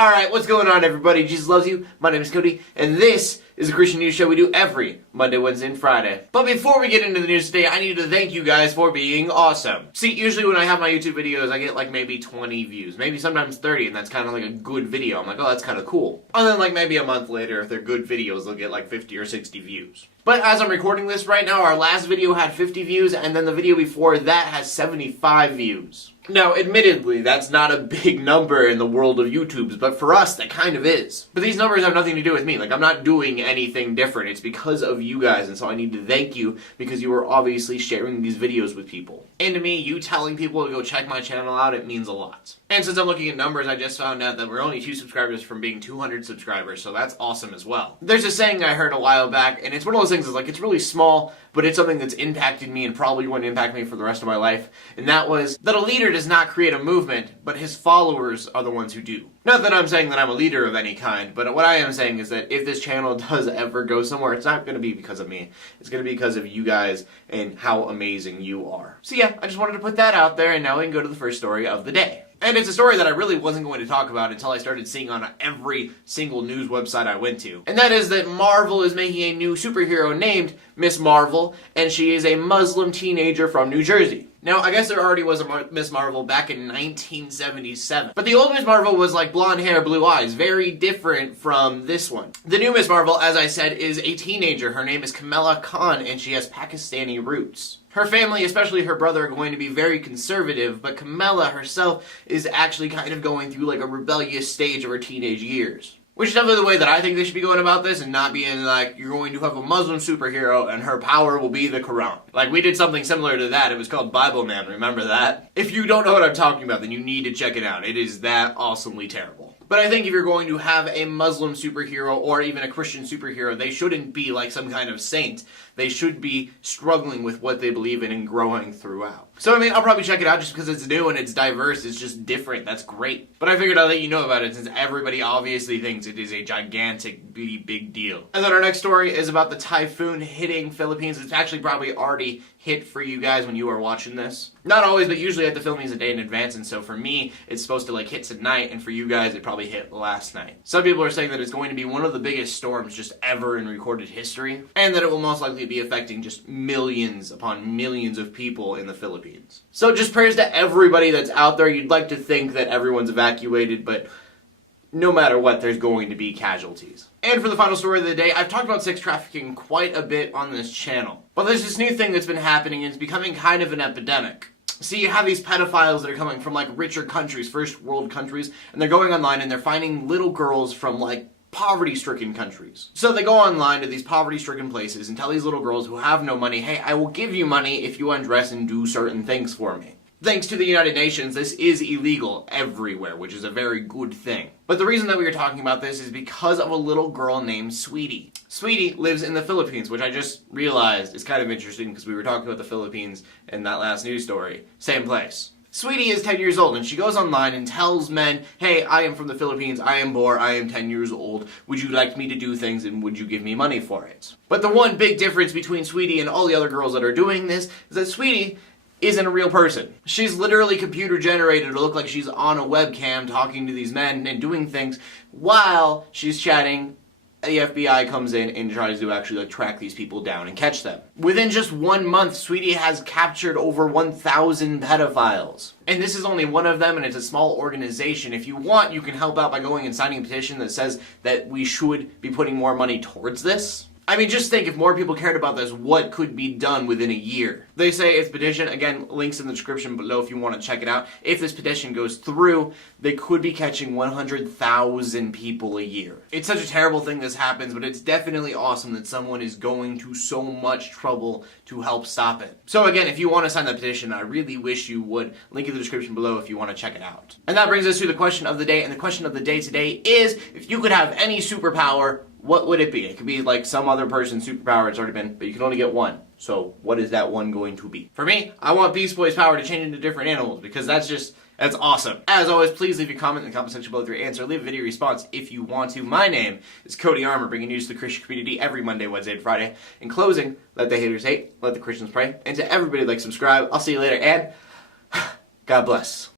Alright, what's going on everybody? Jesus loves you. My name is Cody, and this is a Christian news show we do every Monday, Wednesday, and Friday. But before we get into the news today, I need to thank you guys for being awesome. See, usually when I have my YouTube videos, I get like maybe 20 views, maybe sometimes 30, and that's kind of like a good video. I'm like, oh, that's kind of cool. And then like maybe a month later, if they're good videos, they'll get like 50 or 60 views. But as I'm recording this right now, our last video had 50 views, and then the video before that has 75 views. Now, admittedly, that's not a big number in the world of YouTubes, but for us, that kind of is. But these numbers have nothing to do with me. Like, I'm not doing anything different. It's because of you guys, and so I need to thank you because you are obviously sharing these videos with people. And to me, you telling people to go check my channel out, it means a lot. And since I'm looking at numbers, I just found out that we're only 2 subscribers from being 200 subscribers, so that's awesome as well. There's a saying I heard a while back, and it's one of those things that's like, it's really small, but it's something that's impacted me and probably going to impact me for the rest of my life, and that was that a leader does not create a movement, but his followers are the ones who do. Not that I'm saying that I'm a leader of any kind, but what I am saying is that if this channel does ever go somewhere, it's not going to be because of me. It's going to be because of you guys and how amazing you are. So yeah, I just wanted to put that out there, and now we can go to the first story of the day. And it's a story that I really wasn't going to talk about until I started seeing on every single news website I went to. And that is that Marvel is making a new superhero named Miss Marvel, and she is a Muslim teenager from New Jersey. Now, I guess there already was a Miss Marvel back in 1977. But the old Miss Marvel was like blonde hair, blue eyes, very different from this one. The new Miss Marvel, as I said, is a teenager. Her name is Kamala Khan, and she has Pakistani roots. Her family, especially her brother, are going to be very conservative, but Kamala herself is actually kind of going through like a rebellious stage of her teenage years. Which is definitely the way that I think they should be going about this, and not being like, you're going to have a Muslim superhero and her power will be the Quran. Like, we did something similar to that. It was called Bible Man, remember that? If you don't know what I'm talking about, then you need to check it out. It is that awesomely terrible. But I think if you're going to have a Muslim superhero or even a Christian superhero, they shouldn't be like some kind of saint. They should be struggling with what they believe in and growing throughout. So, I mean, I'll probably check it out just because it's new and it's diverse. It's just different. That's great. But I figured I'd let you know about it since everybody obviously thinks it is a gigantic, big deal. And then our next story is about the typhoon hitting Philippines. It's actually probably already hit for you guys when you are watching this. Not always, but usually at the Philippines a day in advance, and so for me, it's supposed to like hit tonight, and for you guys, it probably hit last night. Some people are saying that it's going to be one of the biggest storms just ever in recorded history, and that it will most likely be affecting just millions upon millions of people in the Philippines. So just prayers to everybody that's out there. You'd like to think that everyone's evacuated, but no matter what, there's going to be casualties. And for the final story of the day, I've talked about sex trafficking quite a bit on this channel. But there's this new thing that's been happening, and it's becoming kind of an epidemic. See, you have these pedophiles that are coming from like richer countries, first world countries, and they're going online and they're finding little girls from like poverty-stricken countries. So they go online to these poverty-stricken places and tell these little girls who have no money, hey, I will give you money if you undress and do certain things for me. Thanks to the United Nations, this is illegal everywhere, which is a very good thing. But the reason that we are talking about this is because of a little girl named Sweetie. Sweetie lives in the Philippines, which I just realized is kind of interesting because we were talking about the Philippines in that last news story. Same place. Sweetie is 10 years old, and she goes online and tells men, hey, I am from the Philippines, I am poor, I am 10 years old, would you like me to do things and would you give me money for it? But the one big difference between Sweetie and all the other girls that are doing this is that Sweetie isn't a real person. She's literally computer generated to look like she's on a webcam talking to these men and doing things while she's chatting. The FBI comes in and tries to actually like track these people down and catch them. Within just 1 month, Sweetie has captured over 1,000 pedophiles. And this is only one of them, and it's a small organization. If you want, you can help out by going and signing a petition that says that we should be putting more money towards this. I mean, just think, if more people cared about this, what could be done within a year? They say it's petition, again, links in the description below if you want to check it out. If this petition goes through, they could be catching 100,000 people a year. It's such a terrible thing this happens, but it's definitely awesome that someone is going to so much trouble to help stop it. So again, if you want to sign that petition, I really wish you would. Link in the description below if you want to check it out. And that brings us to the question of the day, and the question of the day today is, if you could have any superpower, what would it be? It could be like some other person's superpower, it's already been, but you can only get one. So what is that one going to be? For me, I want Beast Boy's power to change into different animals because that's awesome. As always, please leave your comment in the comment section below with your answer. Leave a video response if you want to. My name is Cody Armour, bringing news to the Christian community every Monday, Wednesday, and Friday. In closing, let the haters hate, let the Christians pray. And to everybody like, subscribe. I'll see you later, and God bless.